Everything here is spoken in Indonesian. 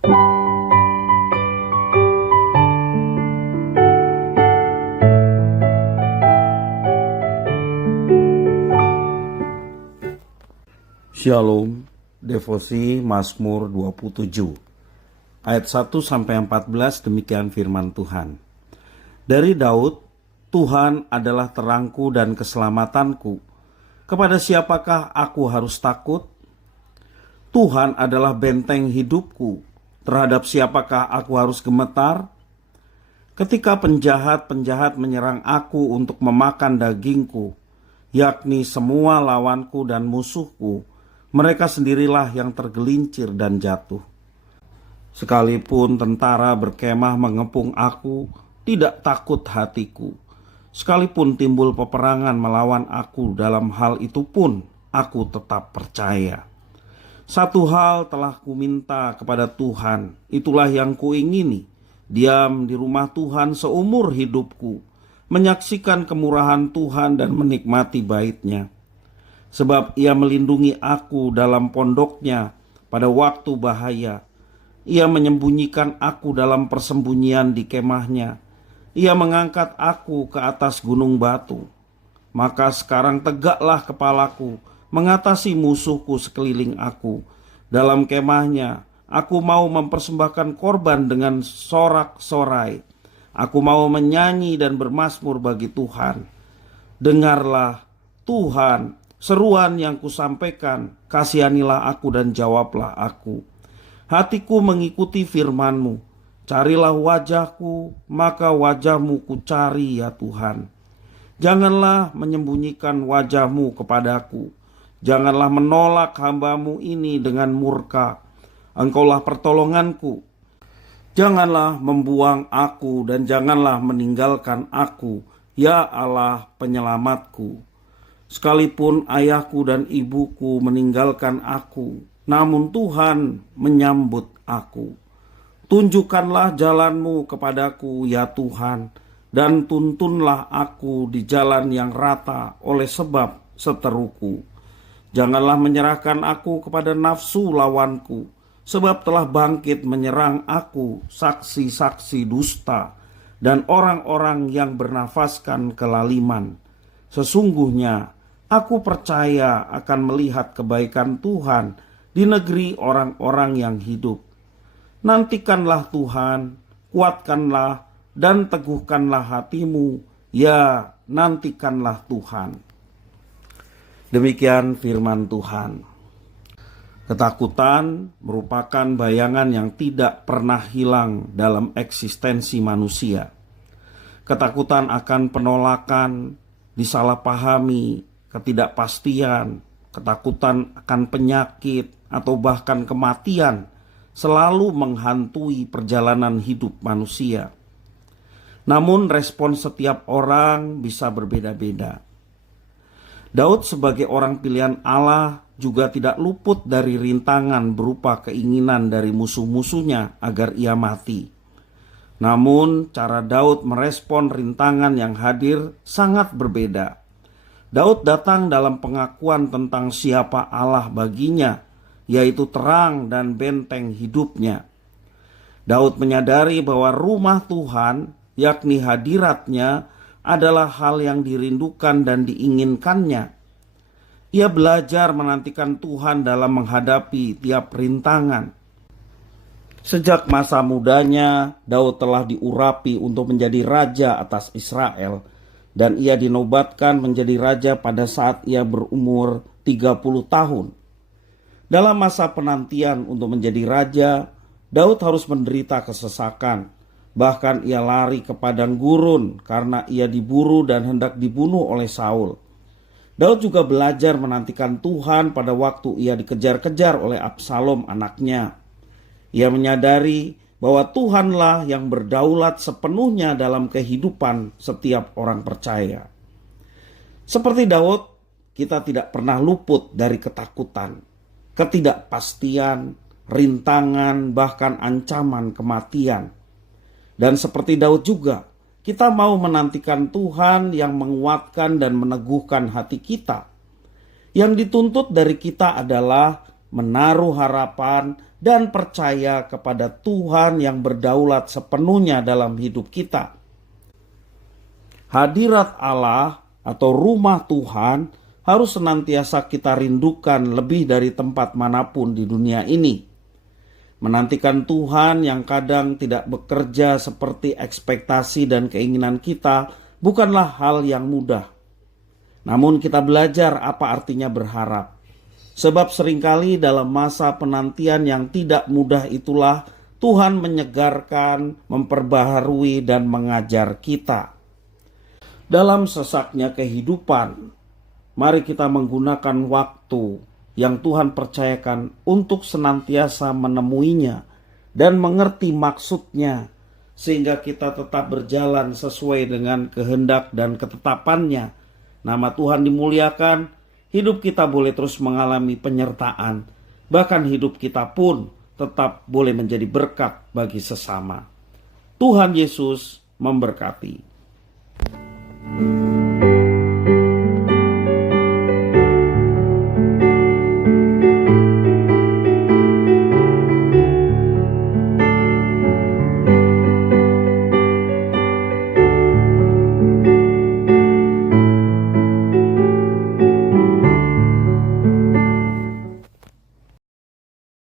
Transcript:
Shalom, devosi Mazmur 27 ayat 1-14. Demikian firman Tuhan. Dari Daud, Tuhan adalah terangku dan keselamatanku. Kepada siapakah aku harus takut? Tuhan adalah benteng hidupku. Terhadap siapakah aku harus gemetar? Ketika penjahat-penjahat menyerang aku untuk memakan dagingku, yakni semua lawanku dan musuhku, mereka sendirilah yang tergelincir dan jatuh. Sekalipun tentara berkemah mengepung aku, tidak takut hatiku. Sekalipun timbul peperangan melawan aku, dalam hal itu pun aku tetap percaya. Satu hal telah kuminta kepada Tuhan, itulah yang kuingini, diam di rumah Tuhan seumur hidupku, menyaksikan kemurahan Tuhan dan menikmati bait-Nya. Sebab Ia melindungi aku dalam pondoknya pada waktu bahaya. Ia menyembunyikan aku dalam persembunyian di kemahnya. Ia mengangkat aku ke atas gunung batu. Maka sekarang tegaklah kepalaku, mengatasi musuhku sekeliling aku. Dalam kemahnya, aku mau mempersembahkan korban dengan sorak-sorai. Aku mau menyanyi dan bermazmur bagi Tuhan. Dengarlah, Tuhan, seruan yang kusampaikan, kasihanilah aku dan jawablah aku. Hatiku mengikuti firman-Mu. Carilah wajahku, maka wajah-Mu kucari ya Tuhan. Janganlah menyembunyikan wajah-Mu kepadaku. Janganlah menolak hamba-Mu ini dengan murka. Engkaulah pertolonganku. Janganlah membuang aku dan janganlah meninggalkan aku, ya Allah penyelamatku. Sekalipun ayahku dan ibuku meninggalkan aku, namun Tuhan menyambut aku. Tunjukkanlah jalan-Mu kepadaku ya Tuhan, dan tuntunlah aku di jalan yang rata oleh sebab seteruku. Janganlah menyerahkan aku kepada nafsu lawanku, sebab telah bangkit menyerang aku saksi-saksi dusta dan orang-orang yang bernafaskan kelaliman. Sesungguhnya aku percaya akan melihat kebaikan Tuhan di negeri orang-orang yang hidup. Nantikanlah Tuhan, kuatkanlah dan teguhkanlah hatimu, ya nantikanlah Tuhan. Demikian firman Tuhan. Ketakutan merupakan bayangan yang tidak pernah hilang dalam eksistensi manusia. Ketakutan akan penolakan, disalahpahami, ketidakpastian, ketakutan akan penyakit, atau bahkan kematian selalu menghantui perjalanan hidup manusia. Namun respon setiap orang bisa berbeda-beda. Daud sebagai orang pilihan Allah juga tidak luput dari rintangan berupa keinginan dari musuh-musuhnya agar ia mati. Namun cara Daud merespon rintangan yang hadir sangat berbeda. Daud datang dalam pengakuan tentang siapa Allah baginya, yaitu terang dan benteng hidupnya. Daud menyadari bahwa rumah Tuhan, yakni hadirat-Nya, adalah hal yang dirindukan dan diinginkannya. Ia belajar menantikan Tuhan dalam menghadapi tiap rintangan. Sejak masa mudanya, Daud telah diurapi untuk menjadi raja atas Israel, dan ia dinobatkan menjadi raja pada saat ia berumur 30 tahun. Dalam masa penantian untuk menjadi raja, Daud harus menderita kesesakan. Bahkan ia lari ke padang gurun karena ia diburu dan hendak dibunuh oleh Saul. Daud juga belajar menantikan Tuhan pada waktu ia dikejar-kejar oleh Absalom anaknya. Ia menyadari bahwa Tuhanlah yang berdaulat sepenuhnya dalam kehidupan setiap orang percaya. Seperti Daud, kita tidak pernah luput dari ketakutan, ketidakpastian, rintangan, bahkan ancaman kematian. Dan seperti Daud juga, kita mau menantikan Tuhan yang menguatkan dan meneguhkan hati kita. Yang dituntut dari kita adalah menaruh harapan dan percaya kepada Tuhan yang berdaulat sepenuhnya dalam hidup kita. Hadirat Allah atau rumah Tuhan harus senantiasa kita rindukan lebih dari tempat manapun di dunia ini. Menantikan Tuhan yang kadang tidak bekerja seperti ekspektasi dan keinginan kita bukanlah hal yang mudah. Namun kita belajar apa artinya berharap. Sebab seringkali dalam masa penantian yang tidak mudah itulah Tuhan menyegarkan, memperbaharui, dan mengajar kita. Dalam sesaknya kehidupan, mari kita menggunakan waktu yang Tuhan percayakan untuk senantiasa menemuinya dan mengerti maksudnya, sehingga kita tetap berjalan sesuai dengan kehendak dan ketetapannya. Nama Tuhan dimuliakan, hidup kita boleh terus mengalami penyertaan, bahkan hidup kita pun tetap boleh menjadi berkat bagi sesama. Tuhan Yesus memberkati.